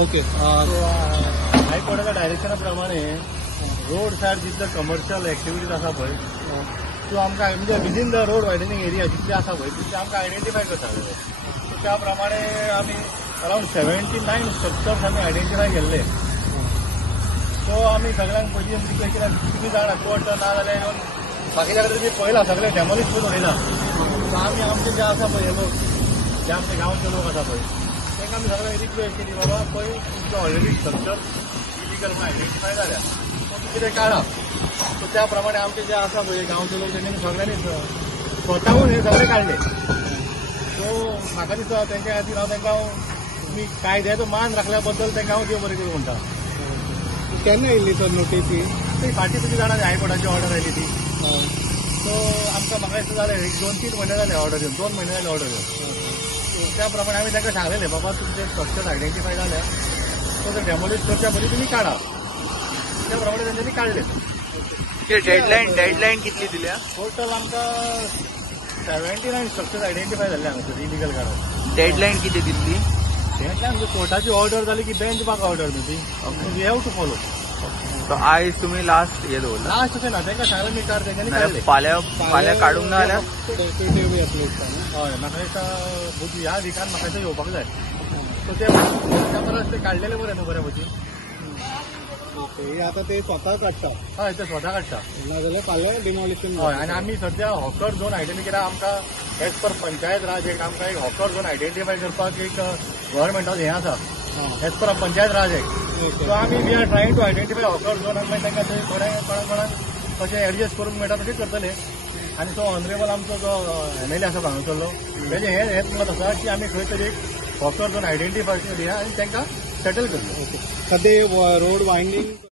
Okay. हायकोर्टाच्या डायरेक्शना प्रमाणे road said जितले commercial activities आसा पळय त्यो आमकां म्हणजे within the road widening area जितले आसा पळय तितले आमकां आयडेंटिफाय करता. त्या प्रमाणे आमी अरावंड 79 स्ट्रक्चर्स आमी आयडेंटिफाय केल्ले. सो आमी सगळ्यांक पयलीं कितें तुमी जाणा कोर्ट ना जाल्यार येवन बाकीच्या कडेन तुमी पळयलां सगळें डॅमोलिश करून उडयला. सो आमी आमचे जे आसा पळय लोक जे आमचे गांवचे लोक आसा पळय तांकां आमी सगळ्यांक रिक्वेस्ट केली बाबा पळय तुमचो ऑलरेडी स्ट्रक्चर इलिगल म्हणून आयडेंटिफाय जाल्या सो कितें काडा. सो त्या प्रमाणे आमचे जे आसा पळय गांवचे लोक तेंच्यांनी सगळ्यांनी स्वताहून हे सगळे काडले. सो म्हाका दिसता तेंच्या खातीर हांव तांकां तुमी कायद्याचो मान राखल्या बद्दल तांकां हांव देव बरें करूं म्हणटा. केन्ना येयल्ली सर नोटीस ही? ती फाटीं तुमी जाणा हायकोर्टाची ऑर्डर आयली ती. सो आमकां म्हाका दिसता जालें 1-2-3 म्हयने जाले ऑर्डर येवन 2 म्हयने जाले ऑर्डर येवन. त्या प्रमाणे आमी तांकां सांगलेलें बाबा तुमचे स्ट्रक्चर आयडेंटिफाय जाल्या सो ते डेमोलिश करच्या पयलीं तुमी काडा. त्या प्रमाणे तेंच्यांनी काडले. डेडलाईन कितली दिल्या? टोटल आमकां 79 स्ट्रक्चर आयडेंटिफाय जाल्ले हांगासर इलिगल काडून. डेडलाईन किती दिल्ली? डेडलायन म्हणजे कोर्टाची ऑर्डर जाली की बेंच म्हाका ऑर्डर न्हू ती वी हॅव टू फॉलो. आयज तुम्ही लास्ट हे दवरला? लास्ट अशें ना तांकां सांगलें मिटार तेंच्यांनी काडले. फाल्यां काडूंक ना जाल्यार हय म्हाका दिसता ह्या विकान म्हाका थंय येवपाक जाय. सो ते परस ते काडलेले बरें न्हू बऱ्या भशेन. आता ते स्वता काडटा? हय ते स्वता काडटा नाजाल्यार फाल्यां डिमॉलिशन. हय आनी आमी सद्या हॉकर झोन आयडेंटिफाय आमकां age per panchayat raj act आमकां एक हॉकर झोन आयडेंटिफाय करपाक एक गव्हर्मेंटाचो हें आसा as per panchayat raj act. So आमी we are trying to identify hawker zone आनी मागीर तांकां थंय कोणाक कशें एडजस्ट करूंक मेळटा तशें करतले. आनी तो ऑनरेबल आमचो जो MLA आसा हांगासरलो तेजें हेच मत आसा की आमी खंय तरी एक हॉकर झोन आयडेंटिफाय करुया आनी तांकां सेटल करया. सद्या रोड वायंडींग